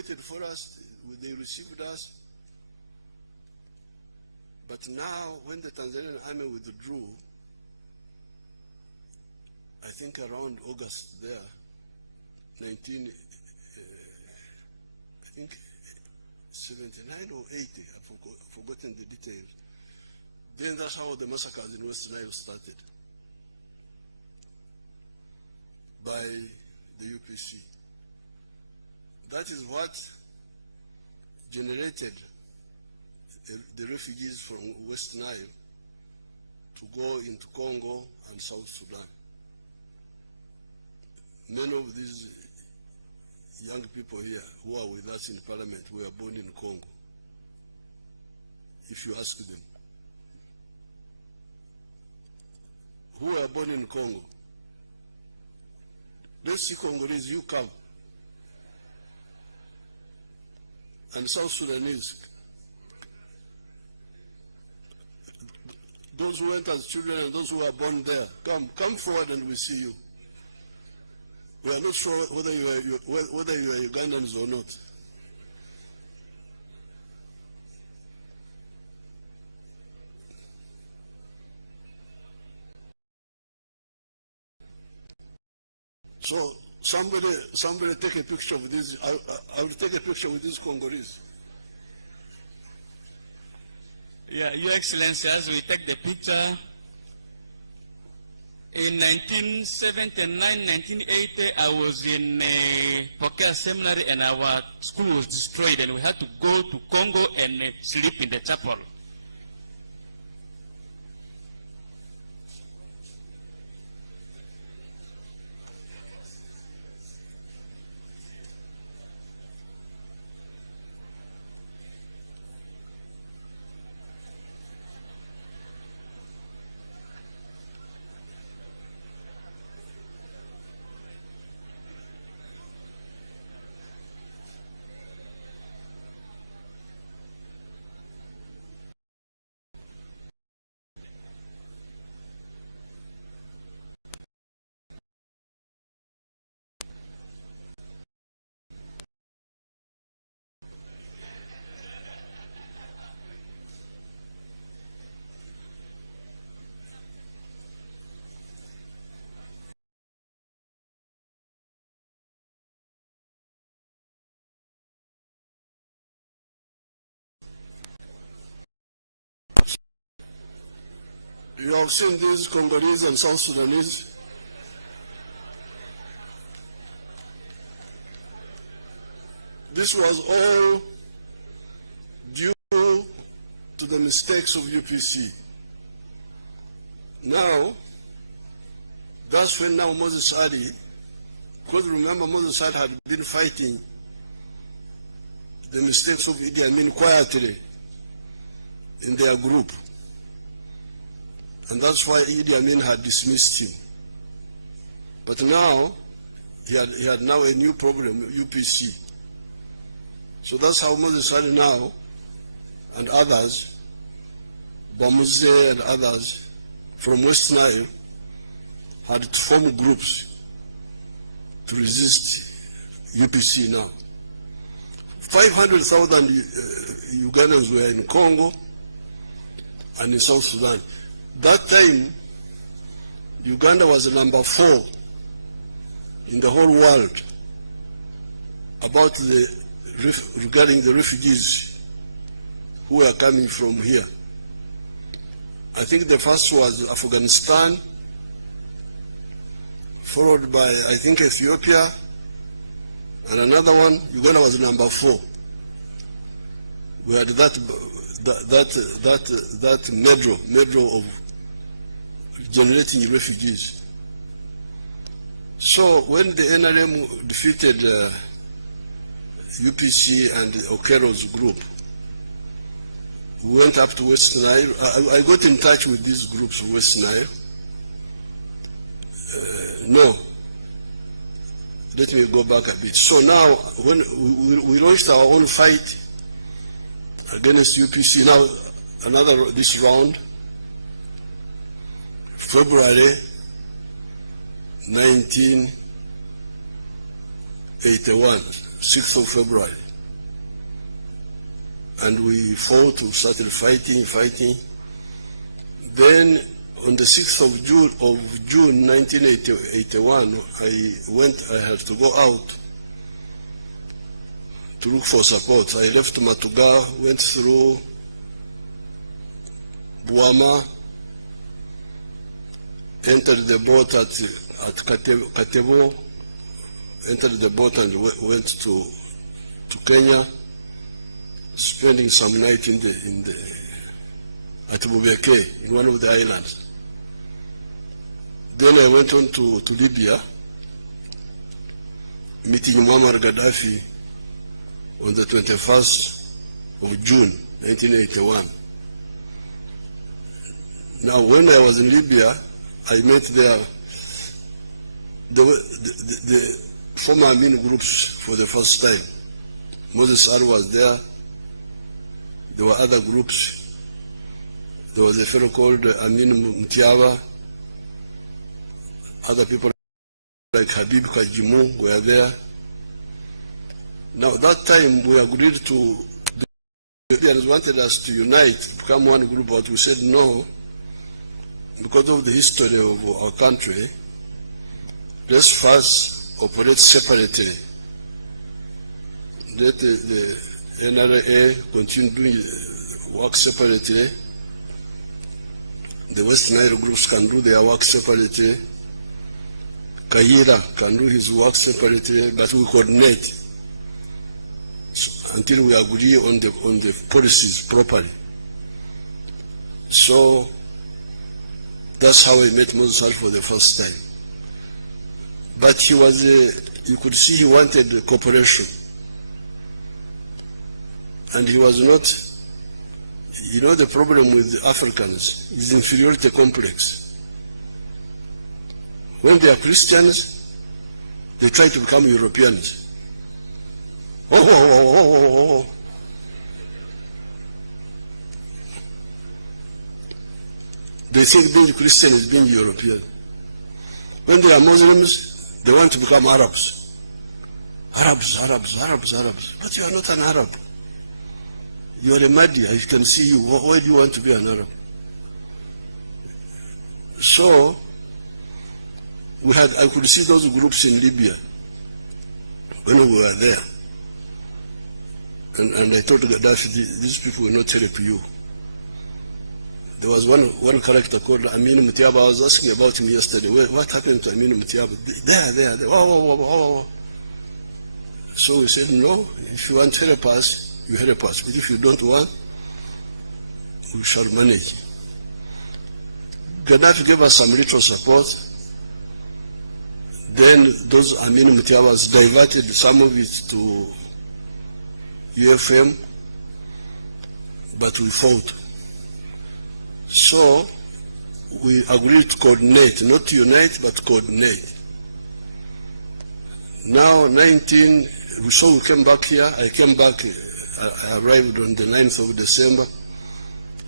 waited for us, they received us. But now, when the Tanzanian army withdrew, I think around August there, 79 or 80, I've forgotten the details. Then that's how the massacres in West Nile started, by the UPC. That is what generated the refugees from West Nile to go into Congo and South Sudan. Many of these young people here who are with us in Parliament were born in Congo, if you ask them. Who were born in Congo? Let's see Congolese, you come. And South Sudanese. Those who went as children and those who were born there, come forward and we see you. We are not sure whether you are Ugandans or not. So somebody take a picture of this. I will take a picture with these Congolese. Yeah, Your Excellency, as we take the picture, in 1979, 1980, I was in Pokea Seminary and our school was destroyed and we had to go to Congo and sleep in the chapel. You have seen these Congolese and South Sudanese. This was all due to the mistakes of UPC. Now, that's when now Moses Ali, because remember Moses Ali had been fighting the mistakes of Idi Amin quietly in their group. And that's why Idi Amin had dismissed him. But now, he had now a new problem, UPC. So that's how Moses Ali now, and others, Bamuze and others from West Nile, had to form groups to resist UPC now. 500,000 Ugandans were in Congo and in South Sudan. That time, Uganda was number 4 in the whole world regarding the refugees who were coming from here. I think the first was Afghanistan, followed by, I think, Ethiopia, and another one. Uganda was number 4. We had that medal of generating refugees. So when the NRM defeated UPC and Okero's group, we went up to West Nile. I got in touch with these groups of West Nile. No. Let me go back a bit. So now, when we launched our own fight against UPC, now this round, February 1981, 6th of February. and we fought, we started fighting. Then on the 6th of June 1981, I had to go out to look for support. I left Matuga, went through Buama, entered the boat at Katebo, entered the boat and went to Kenya, spending some night at Bubeke, in one of the islands. Then I went on to Libya, meeting Muammar Gaddafi on the 21st of June 1981. Now, when I was in Libya, I met there the former Amin groups for the first time. Moses Ar was there. There were other groups. There was a fellow called Amin Mtiawa. Other people like Habib Kajimu were there. Now, that time we agreed to, the Libyans wanted us to unite, become one group, but we said no, because of the history of our country. Let's first operate separately. Let the NRA continue doing work separately. The West Nile groups can do their work separately. Kaira can do his work separately, but we coordinate until we agree on the policies properly. So that's how I met Moses Al for the first time. But he was, you could see he wanted cooperation. And he was not, you know, the problem with the Africans is inferiority complex. When they are Christians, they try to become Europeans. Oh. They think being Christian is being European. When they are Muslims, they want to become Arabs. Arabs. But you are not an Arab. You are a Mahdi. I can see you. Why do you want to be an Arab? So, I could see those groups in Libya when we were there. And I told Gaddafi, these people will not help you. There was one character called Amin Mutiaba. I was asking about him yesterday. What happened to Amin Mutiaba? There. Oh. So we said, no, if you want to help us, you help us. But if you don't want, we shall manage. Gaddafi gave us some little support. Then those Amin Mutiabas diverted some of it to UFM, but we fought. So we agreed to coordinate, not to unite, but coordinate. Now, so we came back here. I came back, I arrived on the 9th of December,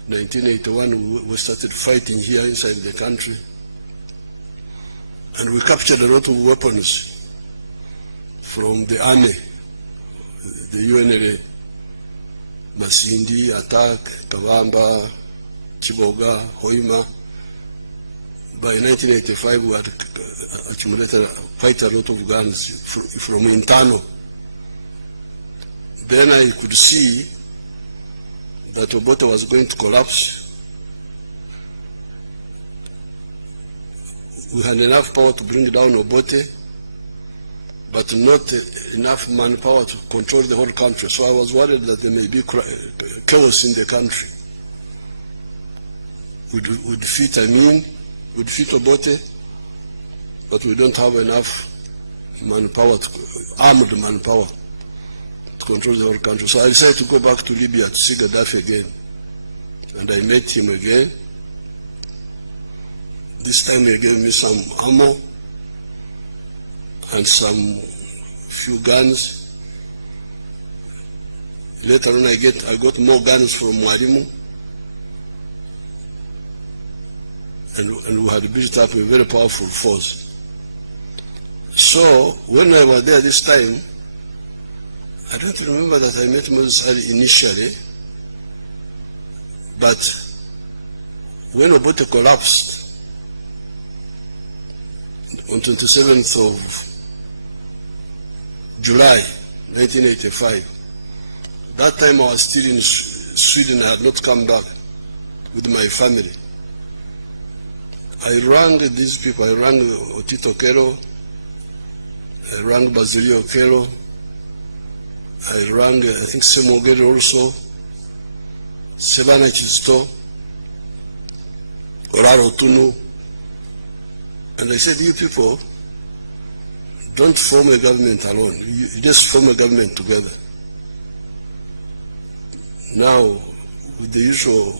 1981. We started fighting here inside the country. And we captured a lot of weapons from the army, the UNRA, Masindi, Attack, Kavamba, Chiboga, Hoima. By 1985, we had accumulated quite a lot of guns from internal. Then I could see that Obote was going to collapse. We had enough power to bring down Obote, but not enough manpower to control the whole country. So I was worried that there may be chaos in the country. We defeat we defeat Obote, but we don't have enough manpower, armed manpower, to control the whole country. So I decided to go back to Libya to see Gaddafi again. And I met him again. This time he gave me some ammo and some few guns. Later on I got more guns from Mwalimu. And we had built up a very powerful force. So when I was there this time, I don't remember that I met Moses Ali initially. But when Obote collapsed on 27th of July 1985, that time I was still in Sweden. I had not come back with my family. I rang these people. I rang Otito Kero, I rang Basilio Kero, I rang, I think, Semogere also, Sebana Chisto, Oraro Tunu, and I said, you people, don't form a government alone. You just form a government together. Now, with the usual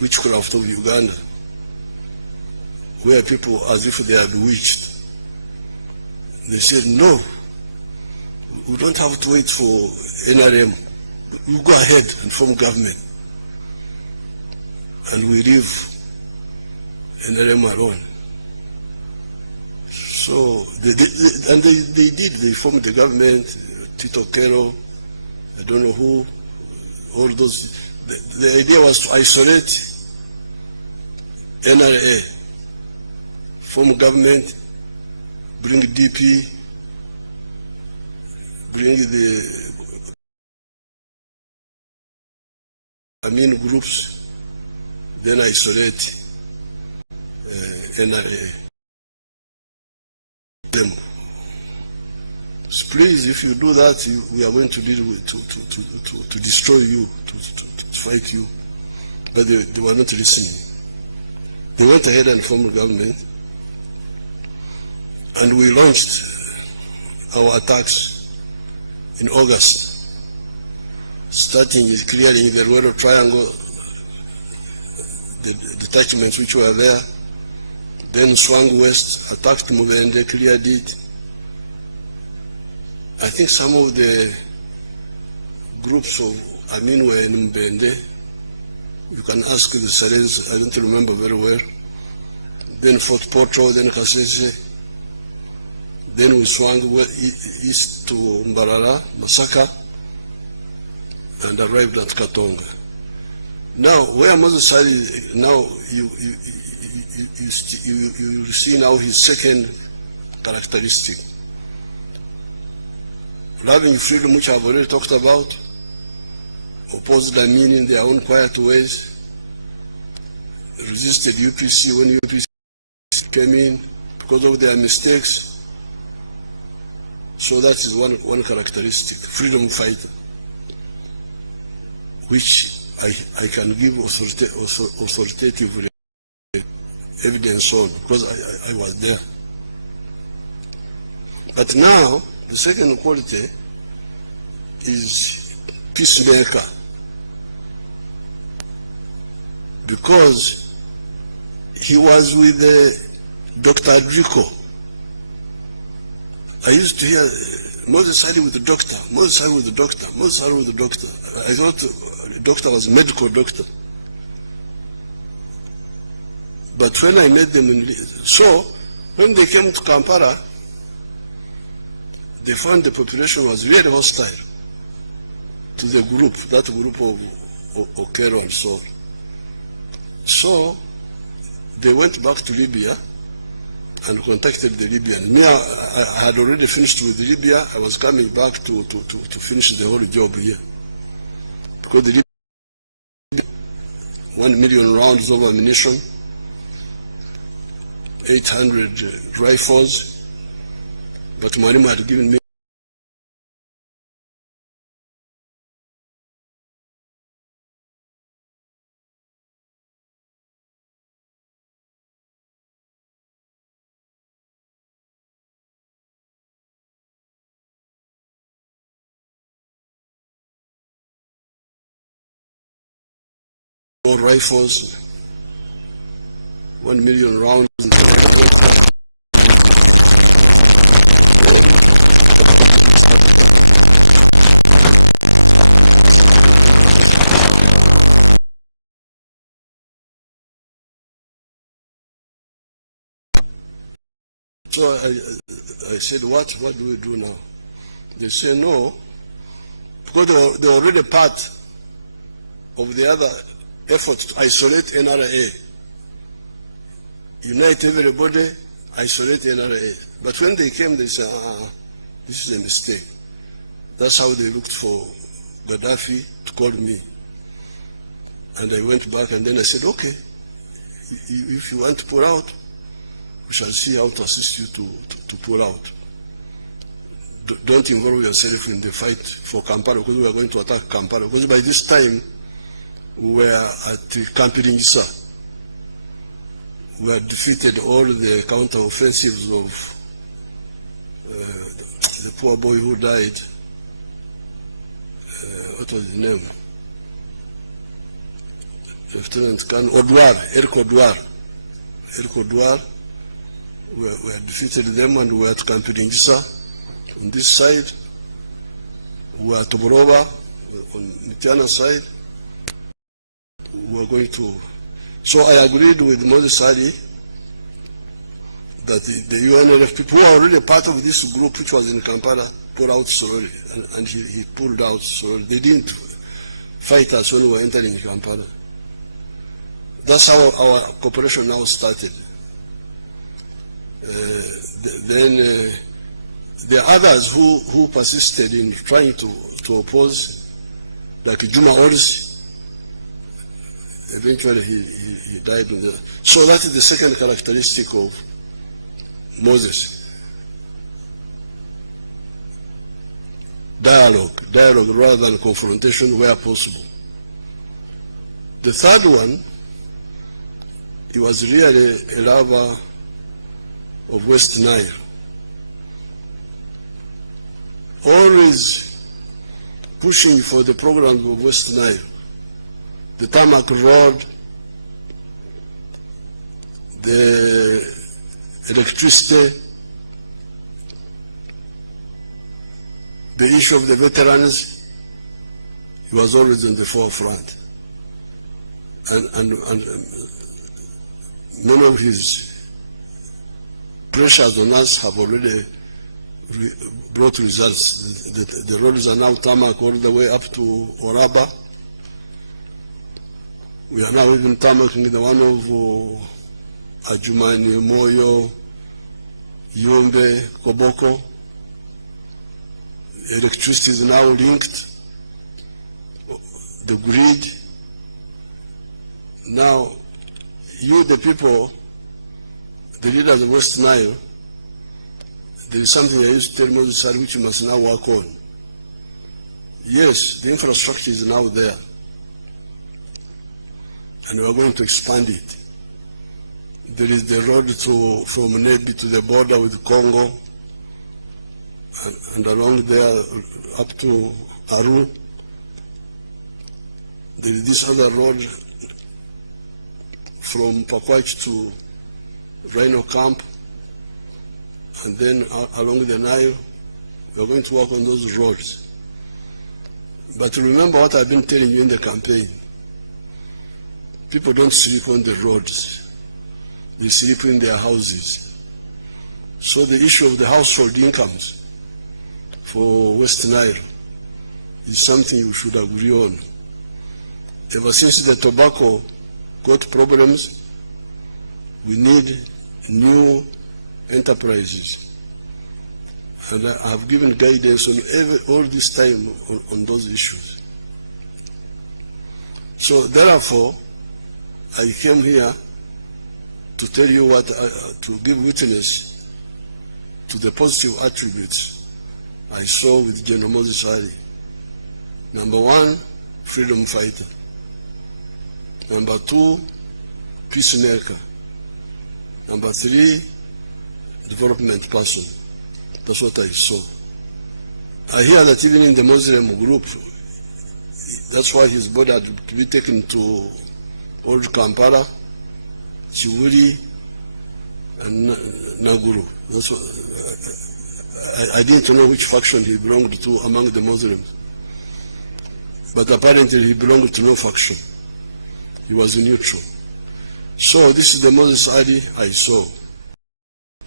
witchcraft of Uganda, where people, as if they are bewitched, they said, no, we don't have to wait for NRM. We go ahead and form government. And we leave NRM alone. So, they did, they formed the government, Tito Kero, I don't know who, all those. The idea was to isolate NRA, form government, bring DP, bring the groups, then isolate NRA. So please, if you do that, we are going to deal with to destroy you, to fight you. But they were not listening. They went ahead and formed a government, and we launched our attacks in August, starting with clearing the Rural Triangle, the detachments which were there, then swung west, attacked Museveni, cleared it. I think some of the groups of Amin were in Mbende. You can ask the Sarens, I don't remember very well. Then Fort Porto, then Kasese. Then we swung east to Mbarara, Masaka, and arrived at Katonga. Now, where Moses is, now you see now his second characteristic. Loving freedom, which I've already talked about, opposed Amin in their own quiet ways, resisted UPC when UPC came in because of their mistakes. So that is one characteristic, freedom fighter, which I can give authoritative evidence on, because I was there. But now, the second quality is peacemaker, because he was with Dr. Adrico. I used to hear Moses sided with the doctor, Moses sided with the doctor, Moses sided with the doctor. I thought the doctor was a medical doctor. But when I met them, so when they came to Kampala, they found the population was really hostile to the group, that group of Okero and so. So they went back to Libya and contacted the Libyans. Me, I had already finished with Libya. I was coming back to finish the whole job here. Because the Libya, 1 million rounds of ammunition, 800 rifles, but Mwalimu had given me more rifles, 1 million rounds. So I said, what do we do now? They say no, because they were already part of the other efforts to isolate NRA. Unite everybody, isolate NRA. But when they came, they said, this is a mistake. That's how they looked for Gaddafi to call me. And I went back and then I said, okay, if you want to pull out, we shall see how to assist you to pull out. Don't involve yourself in the fight for Kampala, because we are going to attack Kampala. Because by this time, we were at Camp Ringisa. We had defeated all the counter-offensives of the poor boy who died. What was his name? Lieutenant Colonel Odwar, Eric Odwar. We had defeated them and we were at Camp Ringisa. On this side, we were at Toborova. On Mitiana's side, we were going to. So I agreed with Moses Ali that the UNLF people who are already part of this group, which was in Kampala, pulled out slowly, and he pulled out slowly. They didn't fight us when we were entering Kampala. That's how our cooperation now started. Then the others who persisted in trying to oppose, like Juma Orsi, eventually he died. So that is the second characteristic of Moses. Dialogue rather than confrontation where possible. The third one, he was really a lover of West Nile. Always pushing for the program of West Nile. The tarmac road, the electricity, the issue of the veterans, he was always in the forefront. And many of his pressures on us have already brought results. The roads are now tarmac all the way up to Oraba. We are now even tarmacking the one of Ajumani, Moyo, Yumbe, Koboko. Electricity is now linked. The grid. Now, you, the people, the leaders of West Nile, there is something I used to tell Moses which you must now work on. Yes, the infrastructure is now there, and we are going to expand it. There is the road from Nebi to the border with Congo, and along there up to Aru. There is this other road from Pakwach to Rhino Camp, and then along the Nile. We are going to work on those roads. But remember what I've been telling you in the campaign. People don't sleep on the roads. They sleep in their houses. So the issue of the household incomes for West Nile is something you should agree on. Ever since the tobacco got problems, we need new enterprises. And I have given guidance on all this time on those issues. So therefore, I came here to tell you what, to give witness to the positive attributes I saw with General Moses Ali. Number one, freedom fighter. Number two, peacemaker. Number three, development person. That's what I saw. I hear that even in the Muslim group, that's why his body had to be taken to Old Kampala, Chiwuri, and Naguru. That's what, I didn't know which faction he belonged to among the Muslims. But apparently he belonged to no faction. He was neutral. So this is the Moses Ali I saw.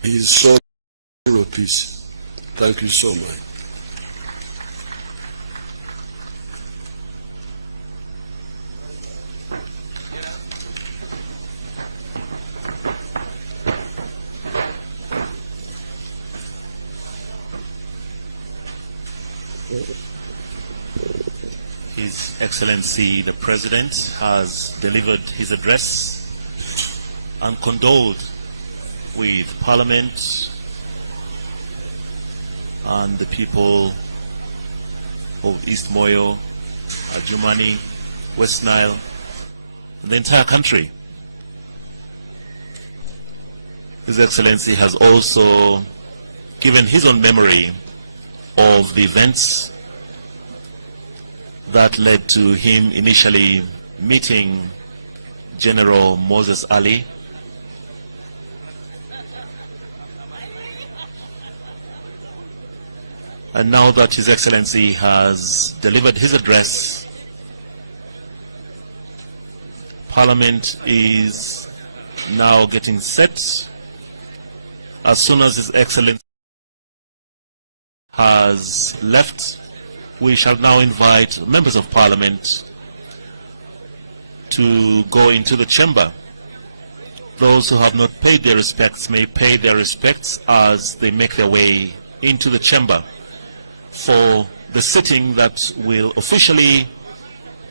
He is so full of peace. Thank you so much. His Excellency the President has delivered his address and condoled with Parliament and the people of East Moyo, Adjumani, West Nile, and the entire country. His Excellency has also given his own memory of the events that led to him initially meeting General Moses Ali, and now that His Excellency has delivered his address, Parliament is now getting set. As soon as His Excellency has left, we shall now invite members of Parliament to go into the chamber. Those who have not paid their respects may pay their respects as they make their way into the chamber for the sitting that will officially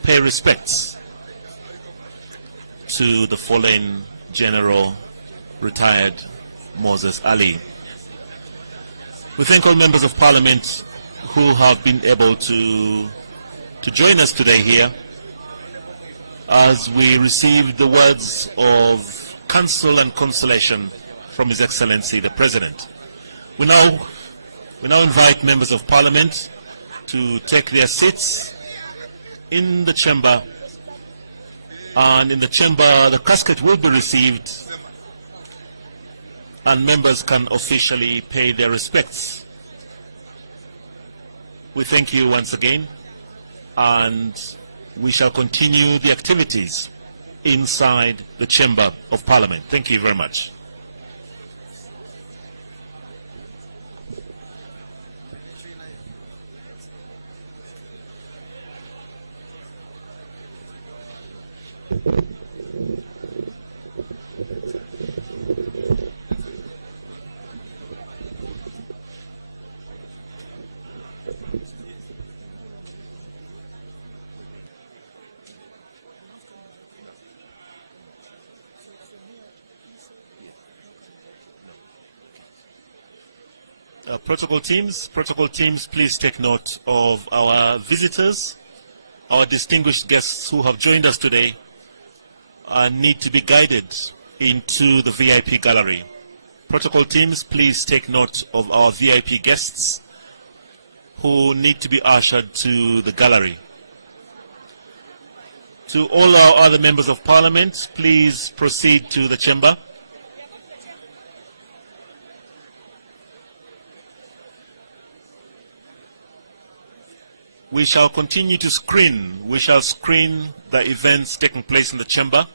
pay respects to the fallen General retired Moses Ali. We thank all members of Parliament who have been able to join us today here as we receive the words of counsel and consolation from His Excellency the President. We now invite members of Parliament to take their seats in the chamber, and in the chamber the casket will be received and members can officially pay their respects. We thank you once again, and we shall continue the activities inside the Chamber of Parliament. Thank you very much. Protocol teams, please take note of our visitors, our distinguished guests who have joined us today need to be guided into the VIP gallery. Protocol teams, please take note of our VIP guests who need to be ushered to the gallery. To all our other members of Parliament, please proceed to the chamber. We shall continue to screen. We shall screen the events taking place in the chamber.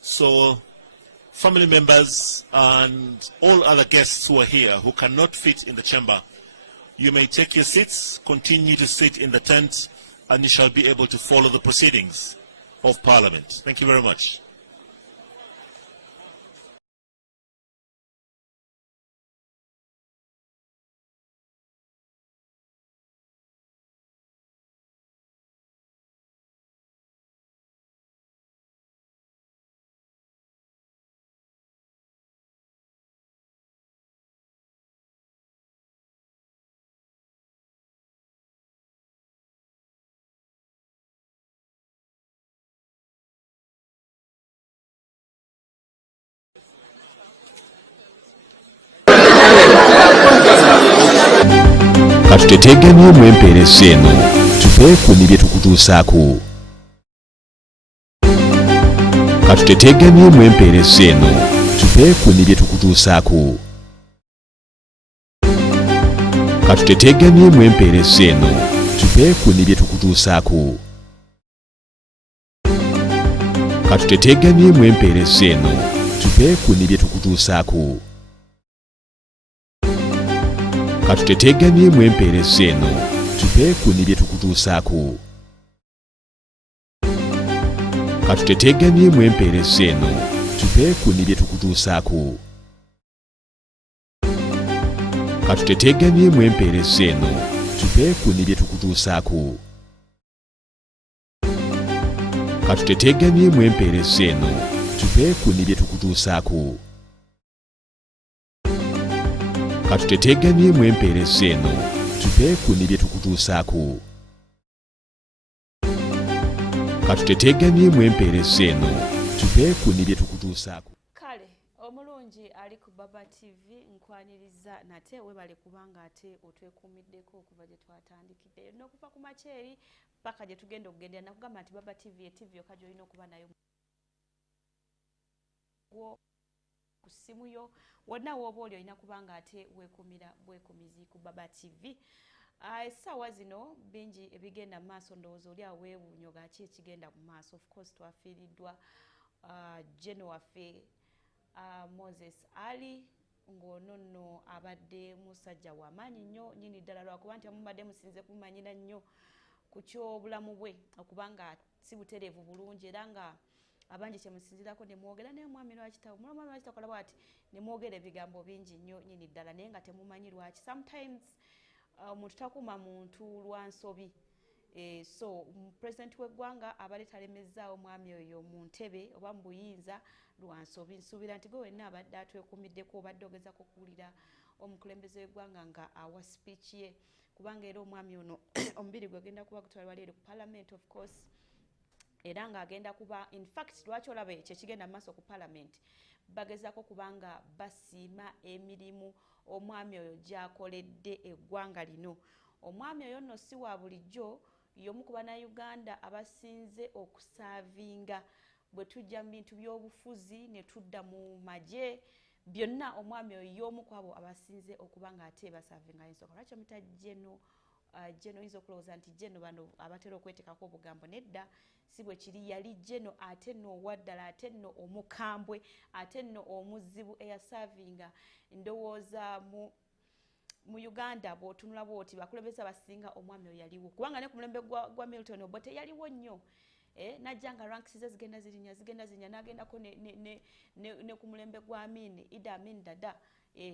So family members and all other guests who are here who cannot fit in the chamber, you may take your seats, continue to sit in the tent, and you shall be able to follow the proceedings of Parliament. Thank you very much. Katuteteganye mwempereza eno tuve ku bye tukutuusaako. Katuteteganye mwempereza eno tuve ku bye tukutuusaako. Katuteteganye mwempereza eno tuve ku bye tukutuusaako. Katuteteganye mwempereza eno tuve ku bye tukutuusaako. Katuteteganye mwempereza eno tuve ku bye tukutuusaako. Katuteteganye mwempereza eno tuve ku bye tukutuusaako. Katuteteganye mwempereza eno tuve ku ne bye tukutuusaako. Katuteteegamyemu empeereza eno tuve ku ne bye tukutuusaako. Katuteteegamyemu empeereza eno tuve ku ne bye tukutuusaako. Katuteteegamyemu empeereza eno tuve ku ne bye tukutuusaako. Kale omulungi ali ku Baba TV nkwaniriza nate webale kubanga ate otwekuumiddeko okuva gye twatandikidde n'okuva ku makyeri paka gye tugenda okugendera nakugamba nti Baba TV TV yokka gy'olina okuba nayo ku ssimu yo wonna wooba oli olina kubanga ate weekumira bwekumizi ku Baba TV. Essaawa zino bingi ebigenda mu maaso ndowooza oli awo weewuunyoga ki ekigenda mu maaso. Of course twafiiriddwa Jeno waffe Moses Ali ng'ono nno abadde musajja w'amaanyi nnyo nnyini ddala lwakuba nti amubadde musinze kumumanyira nnyo ku ky'obulamu bwe okuba nga si butereevu bulungi era nga abangi kyemusinzirako ne mwogera naye omwami lwakitawo omwami lwakitakola bw'ati ne mwogera ebigambo bingi nnyo nnyini ddala naye nga temumanyi lwaki. Sometimes omuntu takuuma muntu lwa nsobi. So pulezidenti w'eggwanga abadde talemezaawo omwami oyo mu ntebe oba mu buyinza lwa nsobi. Nsuubira nti gwe wenna abadde atwekuumiddeko obadde ogezaako okuwulira omukulembeze w'eggwanga nga awa speech ye kubanga era omwami ono omubiri gwegenda kuba gutwalibwa leero ku Parliament of course era ng'agenda kuba in fact lwaki olaba ekyo ekigenda mu maaso ku Parliament bagezaako kubanga basiima emirimu omwami oyo gy'akoledde eggwanga lino. Omwami oyo nno si wa bulijjo y'omu ku bannayuganda abasinze okusaavinga bwe tujja mu bintu by'obufuzi ne tudda mu magye byonna omwami oyo y'omu ku abo abasinze okuba nga ate basaavinga ensonga. Lwaki omuta Jeno Jeno oyinza okulowooza nti Jeno bano abatera okwetekako obugambo nedda si bwe kiri. Yali Jeno ate nno owaddala ate nno omukambwe ate nno omuzibu eyasaavinga ndowooza mu Uganda bw'otunula bw'oti bakulembeza basinga omwami oyo yaliwo kubanga ne ku mulembe gwa Milton Obote yaliwo nnyo. Najja nga ranks ze zigenda zirinya n'agendako ne ku mulembe gwa Idi Amin Dada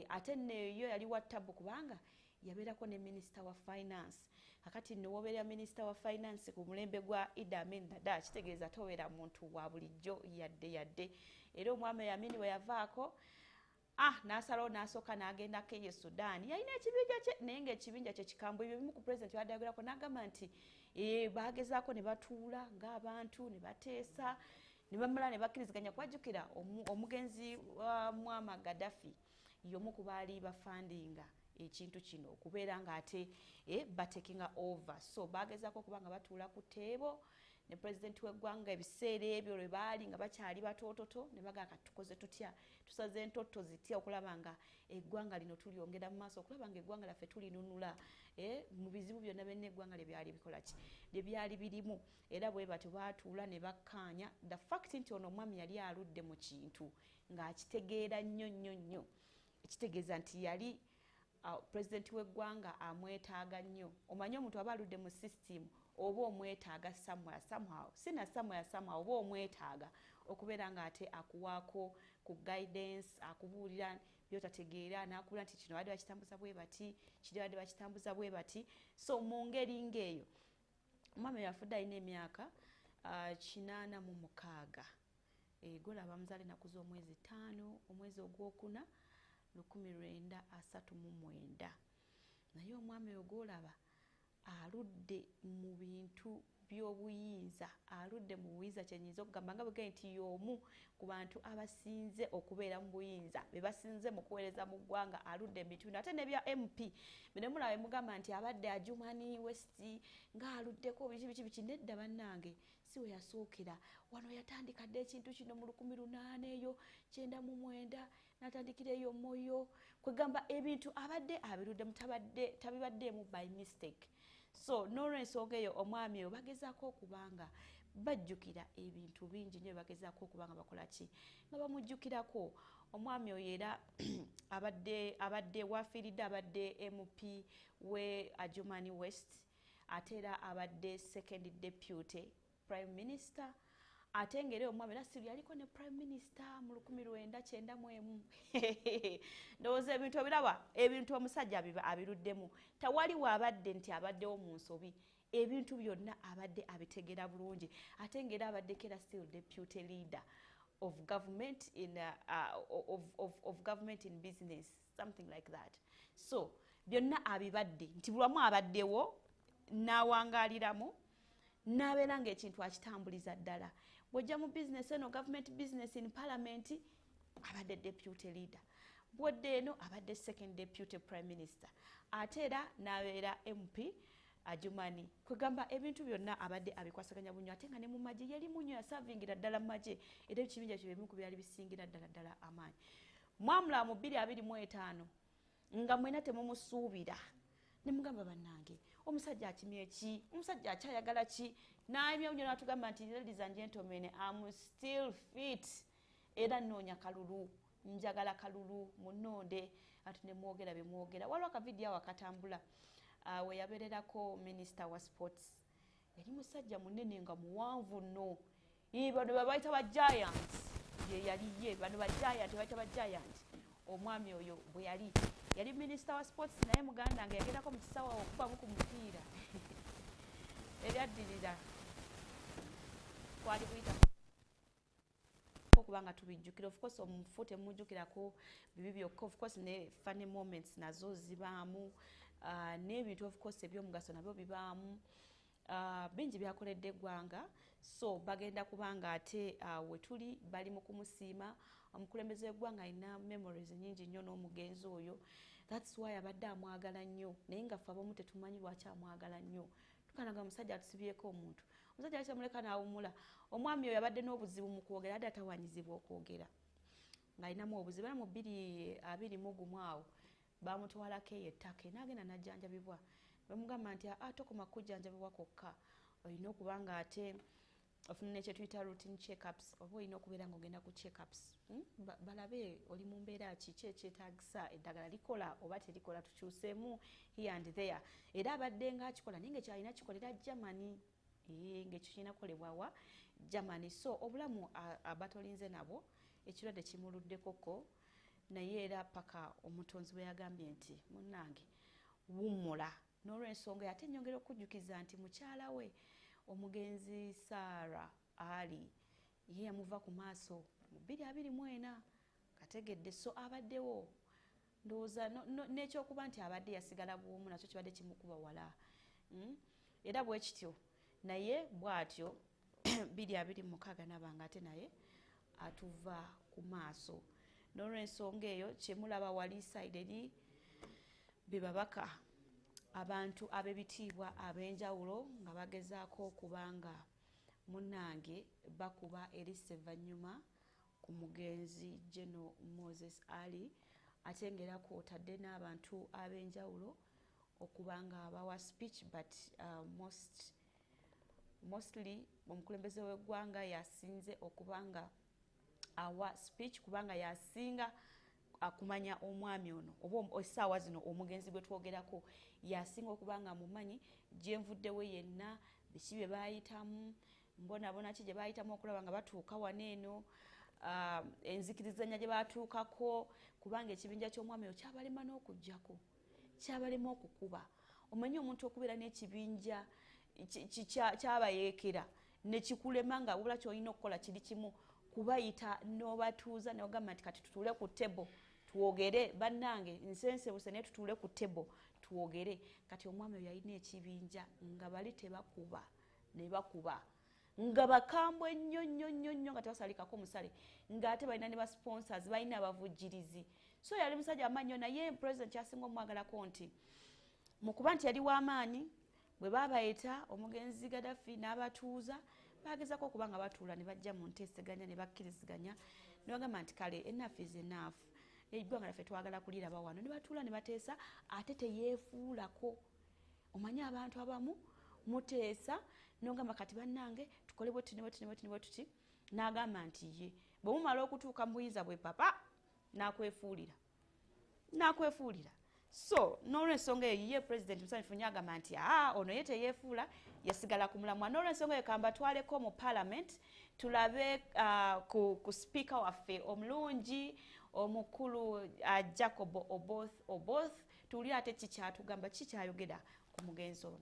ate neyo yali wa ttabu kubanga yabeerako ne minisita wa finance. Kakati nno wobeera minisita wa finance ku mulembe gwa Idi Amin Dada kitegeeza tobeera muntu wa bulijjo yadde era omwami oyo Amin bwe yavaako n'asalawo n'asooka n'agendako eyo Sudan. Yalina ekibinja kye naye ng'ekibinja kye kikambwe. Ebyo bimu ku pulezidenti badayogerako n'agamba nti baagezaako ne batuula ng'abantu ne bateesa ne bamala ne bakkiriziganya kwajjukira omugenzi wa Muammar Gaddafi y'omu ku baali bafandinga ekintu kino okubeera ng'ate batekinga over. So baagezaako okuba nga batuula ku teebo ne pulezidenti w'eggwanga ebiseera ebyo lwe baali nga bakyali batoototo ne bagamba tukoze tutya tusaze entoto zitya okulaba nga eggwanga lino tulyongera mu maaso okulaba nga eggwanga lyaffe tulinunula mu bizibu byonna byonna eggwanga lye byali bikola ki lye byali birimu. Era bwe batyo baatuula ne bakkaanya the fact nti ono omwami yali aludde mu kintu ng'akitegeera nnyo ekitegeeza nti yali pulezidenti w'eggwanga amwetaaga nnyo. Omanyi omuntu aba aludde mu system oba omwetaaga somehow oba omwetaaga okubeera ng'ate akuwaako ku guidance akubuulira byotategeera n'akubulira nti kino badde bakitambuza bwe bati kiri badde bakitambuza bwe bati. So mu ngeri ng'eyo omwami yafudde alina emyaka 86. Golaba muzaale ennaku z'omwezi 5 omwezi ogwokuna 1939 naye omwami oyo golaba aludde mu bintu by'obuyinza aludde mu buyinza kyenyinza okugamba nga bwe nti y'omu ku bantu abasinze okubeera mu buyinza be basinze mu kuweereza mu ggwanga aludde mu bitundu ate nebya MP bine mulaba mugamba nti abadde Ajumani West ng'aluddeko biki nedda bannange si we yasookera wano yatandika dde ekintu kino mu 1800 eyo 99 n'atandikira eyo Moyo kwegamba ebintu abadde abiruddemu tabibaddeemu by mistake. So n'olw'ensonga eyo omwami oyo bagezaako okubanga bajjukira ebintu bingi nnyo bagezaako okubanga bakola ki nga bamujjukirako. Omwami oyo era abadde wafiiridde abadde MP we Ajumani West ate era abadde second deputy prime minister ate ngere omwami era Sylvia aliko ne prime minister mu 1991 ndowooza ebintu obiraba ebintu omusajja abiruddemu tewali waabadde nti abaddewo mu nsobi ebintu byonna abadde abitegera bulungi ate ngera abaddeko era still deputy leader of government in of government in business, something like that. So byonna abibadde nti bulwamu abaddewo n'awangaliramu n'abeera ng'ekintu akitambuliza ddala bw'ojja mu business eno government business in parliament abadde deputy leader bw'odde eno abadde second deputy prime minister ate era n'abeera MP Ajumani kwegamba ebintu byonna abadde abikwasaganya bunyo ate nga ne mu magye yali munyo yasavingira ddala mu magye era ekibinja kye bimu ku byali bisingira ddala amaanyi mwamula mu 2025 nga mwena temumusuubira ne mugamba bannange omusajja akimye ki omusajja akyayagala ki naye nyo natugamba nti ladies and gentlemen I'm still fit era nnoonya kalulu njagala kalulu munonde ati ne mwogera be mwogera waliwo akavidiyo wakatambula we yabererako minister wa sports yali musajja munene nga muwanvu nno bano babayita ba giants ye yali ye bano ba giant babayita ba giant omwami oyo bwe yali minister wa sports naye muganda nga yagendako mu kisawa okubamu ku mupiira eryaddirira kwali kuyita kubanga tubijjukira of course omufu temujjukirako bibi byokka of course ne funny moments nazo zibaamu n'ebintu of course ebyomugaso nabyo bibaamu bingi byakoledde eggwanga so bagenda kubanga ate wetuli bali mu kumusiima omukulembeze w'eggwanga alina memories nyingi nnyo n'omugenzi oyo that's why abadde amwagala nnyo naye nga ffe abamu tetumanyi lwaki amwagala nnyo tukanaga omusajja atusibyeko omuntu omusajja alitamuleka n'awumula omwami oyo abadde n'obuzibu mu kwogera adde atawanyizibwa okwogera ng'alinamu obuzibu era mu 2021 awo bamutwalako eyo ettaka n'agenda n'ajjanjabibwa bamugamba nti tokoma kujjanjabibwa kokka olina okuba nga ate ofuna nekye tuyita routine check-ups oba olina okubeera ng'ogenda ku check-ups balabe oli mu mbeera kiki ekyetaagisa eddagala likola oba terikola tukyuseemu here and there era abadde ng'akikola naye ng'ekyalina kikolera Germany ng'ekyo kirina kukolebwa wa Germany so obulamu abatolinze nabo ekirwadde kimuluddekoko naye era paka omutonzi bwe yagambye nti munnange wummula n'olw'ensonga ate nnyongera okujjukiza nti mukyala we omugenzi Sarah Ali ye yamuva ku maaso mu 2024 kategedde so abaddewo ndowooza n'ekyokuba nti abadde yasigala bw'omu nakyo kibadde kimukuba wala era bwe kityo naye bw'atyo 2026 nabanga ate naye atuva ku maaso n'olw'ensonga eyo kyemulaba wali side eri bebabaka abantu ab'ebitiibwa ab'enjawulo nga bagezaako okubanga munnange bakuba erisse evvannyuma ku mugenzi General Moses Ali ate ng'era kwotadde n'abantu ab'enjawulo okubanga bawa speech but mostly omukulembeze w'eggwanga yasinze okubanga awa speech kubanga yasinga akumanya omwami ono oba essaawa zino omugenzi gwe twogerako yasinga okubanga mumanyi gyenvuddewo yenna biki bye baayitamu mbonabona ki gye baayitamu okulaba nga batuuka wano eno enzikirizanya gye batuukako kubanga ekibinja ky'omwami oyo kyabalema n'okuggyako kyabalema okukuba omanyi omuntu okubeera n'ekibinja kyabayeekera nekikulema nga wabula kyolina okukola kiri kimu kubayita n'obatuuza n'ogamba nti kati tutuule ku tebo tuwogere bannange nsensebuse naye tutuule ku tebo tuwogere kati omwami oyo yalina ekibinja nga bali tebakuba ne bakuba nga bakambwe nnyo nga tebasalikako omusale ng'ate balina ne ba sponsors balina abavujjirizi so yali musajja amannyo naye president kyasinga omwagalako nti mukuba nti yali w'amaanyi bwe babayita omugenzi Gaddafi n'abatuuza bagezako okuba nga batuula ne bajja mu nteeseganya ne bakkiriziganya ne bagamba nti kale enough is enough eggwanga laffe twagala kuliraba wano ne batuula ne bateesa ate teyeefuulako omanyi abantu abamu muteesa n'ogamba kati bannange tukole bwe tuti n'agamba nti ye bwe mumala okutuuka mu buyinza bwe papa n'akwefuulira So n'olw'ensonga eyo ye President Museveni agamba nti ono ye teyeefuula yasigala ku mulamwa. N'olw'ensonga eyo kamba twaleko mu Parliament tulabe ku speaker waffe omulungi omukulu Jacob Oboth tuli ate kikyatugamba kikyayogera ku mugenzi ono.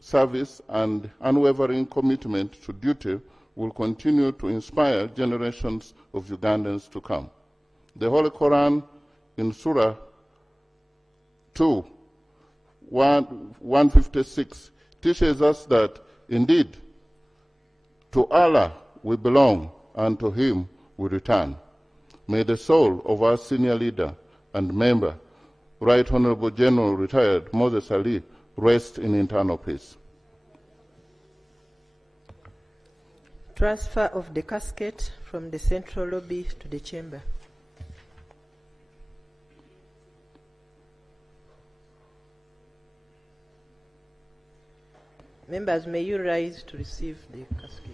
Service and unwavering commitment to duty will continue to inspire generations of Ugandans to come. The Holy Quran in Surah 2, 156 teaches us that indeed to Allah we belong and to Him we return. May the soul of our senior leader and member, Right Honorable General Retired Moses Ali, rest in eternal peace. Transfer of the casket from the central lobby to the chamber. Members, may you rise to receive the casket.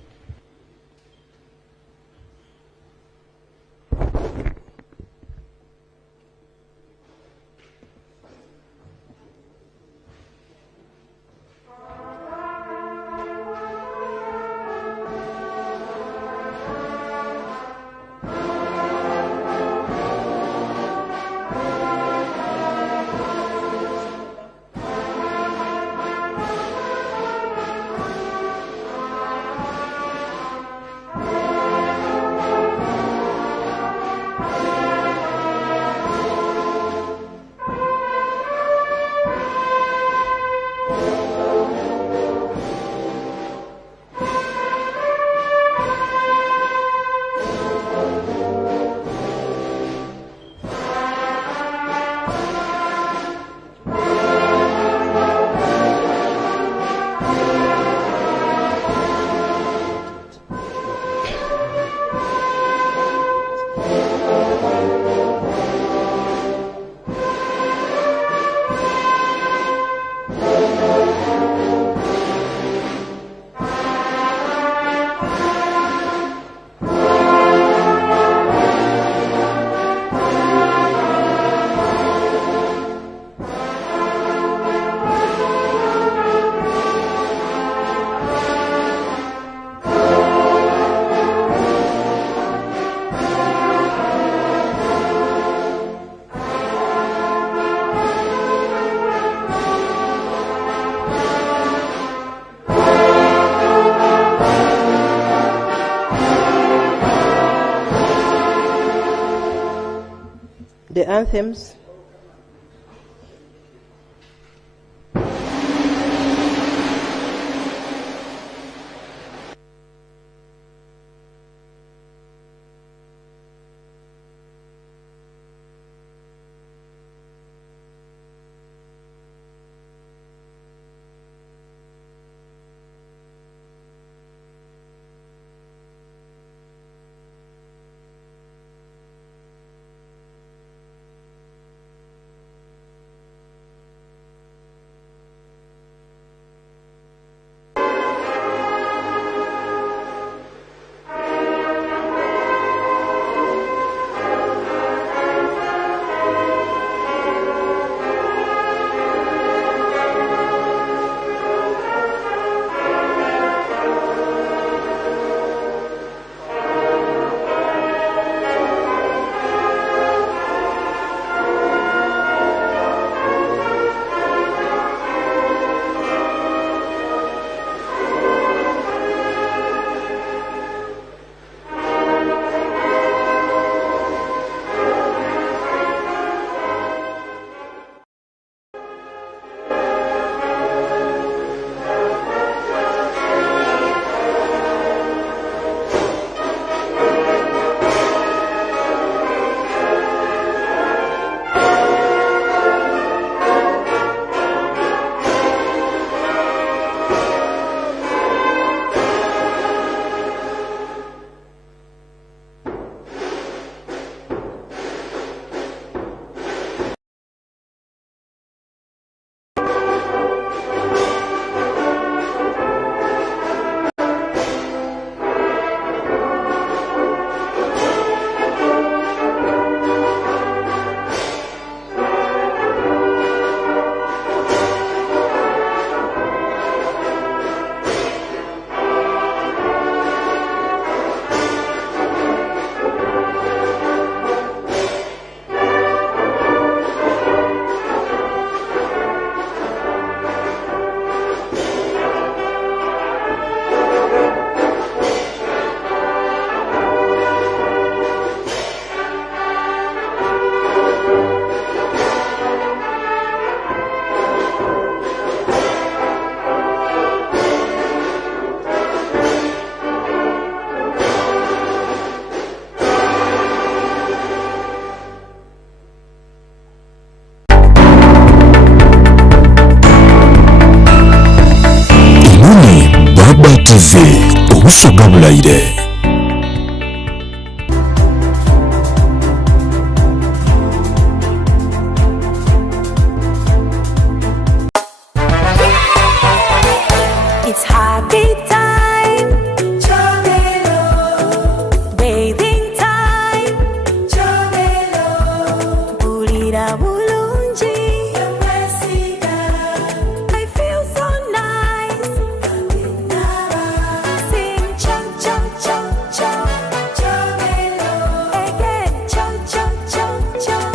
The anthems. TV obusoga bulayire. It's happy time, bathing time, pulira bulungi, I feel so nice, sing chum chum chum chum, again chum chum chum chum,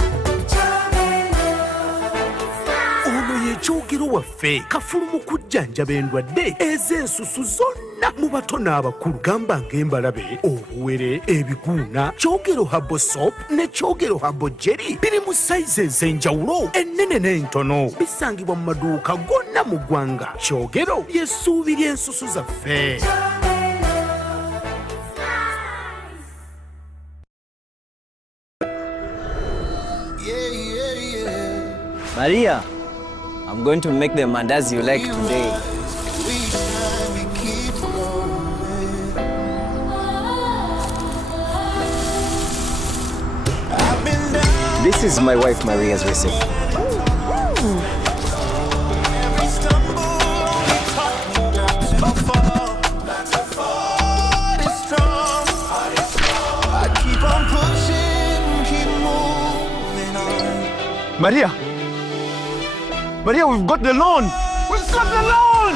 ono yekyogero waffe kafulumu kujjanjaba endwadde ez'ensusu zonna mu bato n'abakulu gamba ng'embalabe obuwere ebiguuna kyogero habo sop ne kyogero habo jeri biri mu sayizi ez'enjawulo ennene n'entono bisangibwa mu maduuka gonna mu ggwanga kyogero ly'essuubi ly'ensusu zaffe. Maria, I'm going to make the mandazi you like today. This is my wife Maria's recipe. Maria, we've got the loan! We've got the loan!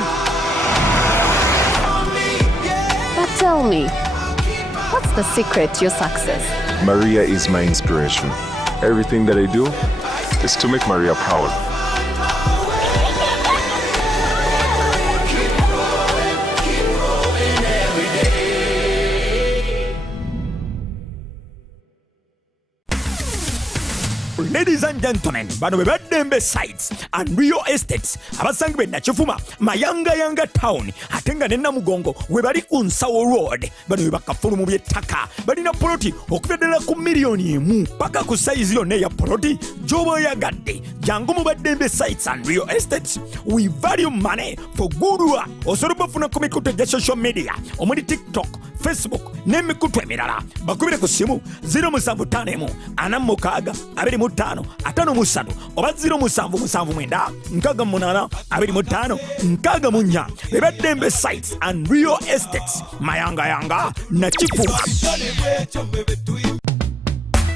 But tell me, what's the secret to your success? Maria is my inspiration. Everything that I do is to make Maria proud. Ladies and gentlemen, bano be Baddembe sites and real estates abasangibwe Nakifuma Mayanga town atenga ne Namugongo we bali ku Nsawo road bano be bakafulu mu by'ettaka balina poloti okubeddela ku miliyoni emu paka ku size yonna ya poloti gy'oba oyagadde jangu mu Baddembe sites and real estates. We value money for good work. Osobola okufuna ku mikutu gya social media omuli TikTok, Facebook n'emikutu emirala bakubire ku simu 075 46 25 53 oba 077 69 25 64 be Baddembe sites and real estates Mayanga Nakifuma.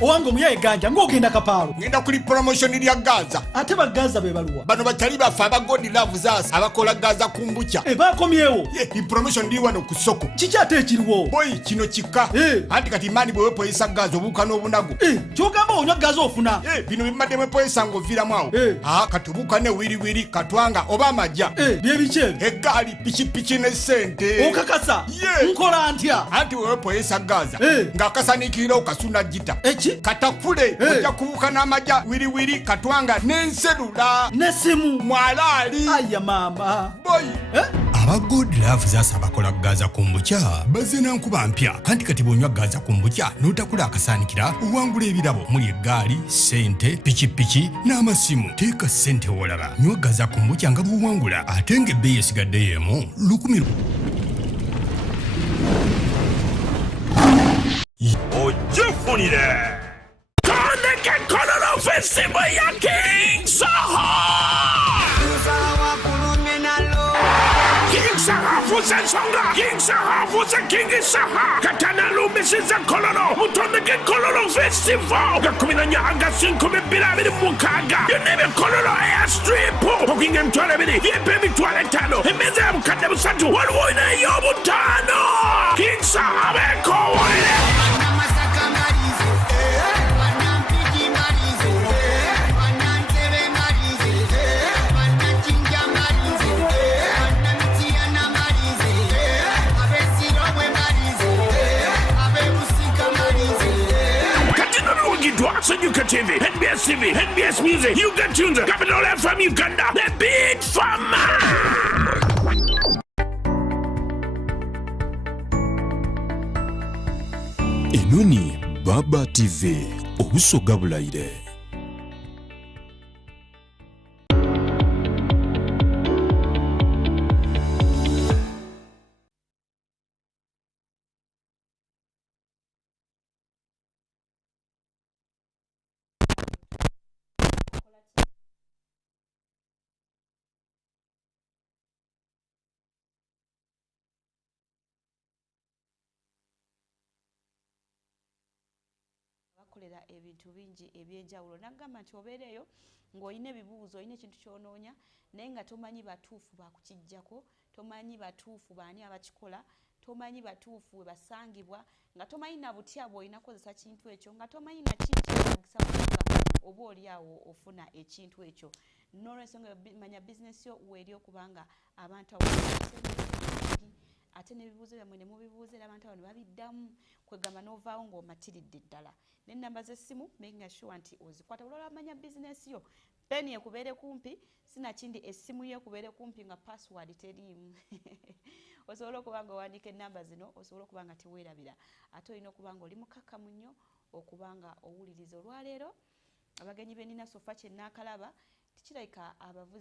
Owango muyaye ganja ng'ogenda kapaalo ngenda kuli promotion lya Gaza ate bagaza be baluwa bano batali bafa abagodi love zaasa abakola Gaza kumbucha bakomyewo i promotion ndi wano ku soko kiki ate ekiriwo boy kino kika anti kati mani bwe wepoyesa Gaza obuuka n'obunago kyogamba onywa Gaza ofuna bino bimadde mwepoyesa ng'oviramu awo kati obuuka ne wiriwiri katwanga oba amajja bye biki eggaali pikipiki ne ssente okakasa nkola ntya anti bwe wepoyesa Gaza ng'akasaniikirira okasuna jita katakule ojja kubuuka n'amajja wiriwiri katwanga n'enselula n'essimu mwalaali aya maama boy aba good love zaasa abakola Gaza kumbukya bazze nankuba mpya anti kati bw'onywa Gaza kumbukya n'otakula akasaanikira owangula ebirabo muli eggaali ssente pikipiki n'amasimu teeka ssente wolaba nywa Gaza kumbukya nga bw'owangula ate ng'ebbeeyi esigaddeyo emu 10,000 ojefunire Koneke Kololo Festival ya King Saha King Saha fuze nsonga King Saha fuze King Saha Katana lumisize Kololo Mutondeke Kololo Festival Gakumina nyanga 5,200 mukaga Yonebe Kololo Airstrip Poking M12 Yepe mitwale tano Emeze ya mkande busatu Waluoina yobu tano King Saha beko wale Sonuka TV, NBS TV, NBS Music, You Get Tunes, Capital FM Uganda, The Beat Farmer. Enoni Baba TV obusoga bulayire. bakolera ebintu bingi ebyenjawulo. Nagamba nti obeereyo ng'olina ebibuuzo, olina ekintu ky'onoonya naye nga tomanyi batuufu bakukijjako, tomanyi batuufu baani abakikola, tomanyi batuufu we basangibwa, nga tomanyi na butya bw'olina kukozesa kintu ekyo, nga tomanyi na kinkyetagisa kubanga oba oli awo ofuna ekintu ekyo. N'olwensonga manya bizinesi yo weeri okubanga abantu ate n'ebibuuzo byammwe ne mubibuuza era abantu abo ne babiddamu kwegamba n'ovaawo ng'omatiridde ddala. N'ennamba z'essimu making sure nti ozikwata olwala amanya bizinesi yo. Peni ekubeere kumpi, sinakindi essimu yo ekubeere kumpi nga password teriimu. Osobola okuba nga owandiika ennamba zino, osobola okuba nga teweerabira. Ate olina okuba nga oli mukakkamu nnyo okuba nga owuliriza. Olwaleero abagenyi be nnina Sofa kye nnaakalaba tikirabika abavuzi